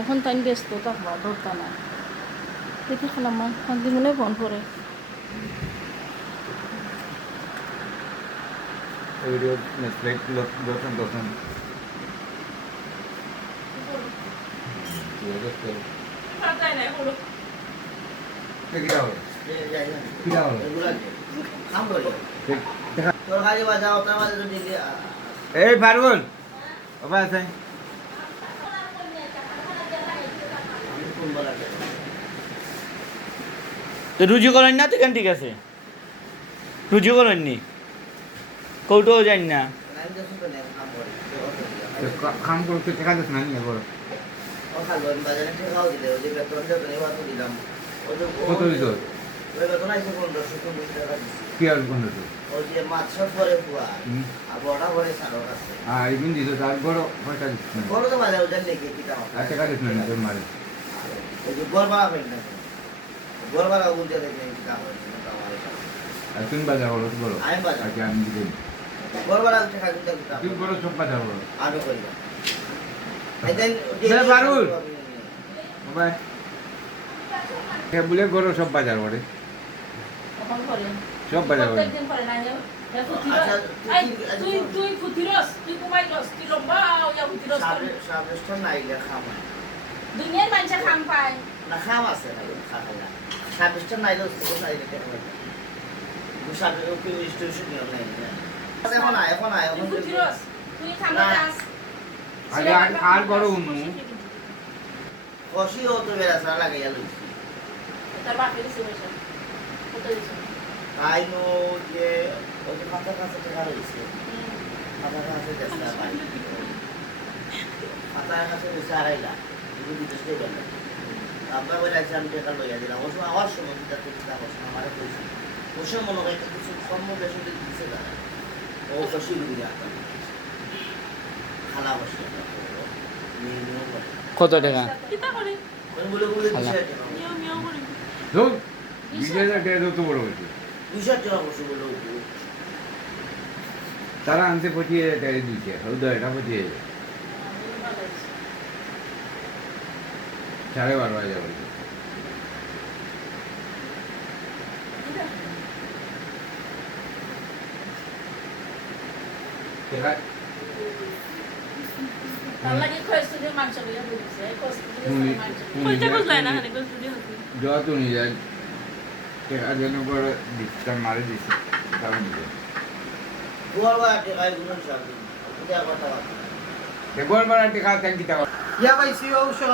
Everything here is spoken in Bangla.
এখন তাই ব্যস্ত থাকবা ধরতা না দেখি খালাম মা শান্তি মনে ফোন করে ভিডিও নেটফ্লিক্স দর্শন দর্শন কিটা হলো কিটা হলো এই পারুল বাবা আছে তো রুজু করেন না তো কেন ঠিক আছে রুজু করেননি কৌটোও জানি না কাম করতে টাকা দিস না নিয়ে বড় কত দিত কি আর কোন দিত এইদিন দিত তার বড় পয়সা দিস না আর টাকা দিস না তোর মারে আর তুমি বাজার বলো বড় আগে আমি দিই তুমি বড় সব বাজার বলো পারুল বাবা বলে গরো সব বাজার করে তখন করে সব বাজার করে প্রত্যেকদিন করে না তুই ফুতিরস তুই কুমাইরস তুই লম্বা ওয়া ফুতিরস দুনিয়ার মানুষে খাম পায় না খাম আছে না খালা সাবিস্টার নাই দোস্ত নাই দেখে দুসাবে ওকে স্টেশন নিও নাই এখন আয় তুই ফুতিরস তুই খামা দাস আগে আর বড় উন্নু কষি ও তো বেরাসা লাগাইয়া লইছি তার বাকি দিছে হইছে কত দিছে আই নো যে ওই যে পাতা কাছে টাকা লইছে পাতা কাছে দেশটা ভাই পাতা কাছে দিছে আড়াইলা এগুলো দিতে দেবেন না আমরা বলে আছি আমি টাকা লইয়া দিলাম ওই সময় আমার সময় দিতে টাকা বসে আমারে কইছে ওই সময় মনে হয় কিছু কম বেশি দিছে না ও কষি দিয়া খালা বসে কত টাকা কিতা করে বলে বলে দিছে মিও মিও করে ধর বিজয় না দেয় তো বড় হয়েছে 200 টাকা বসে বলে তারা আনতে পচিয়ে দেয় দিচ্ছে উদয়টা পচিয়ে সাড়ে 12 বাজে বলছে তার লাগে কষ্ট দিয়ে মাংস লইয়া দিছে কষ্ট দিয়ে মাংস কইতে বুঝলাই না হানে কষ্ট দিয়ে হচ্ছে যত নিয়ে যায় টাকা যেন করে দিচ্ছে মারে দিচ্ছে তারা নিয়ে যায় গোয়ালবা টাকা গুলো সব এটা কথা গোল মারা টাকা ট্যাঙ্কি টাকা Ya vai ser o show,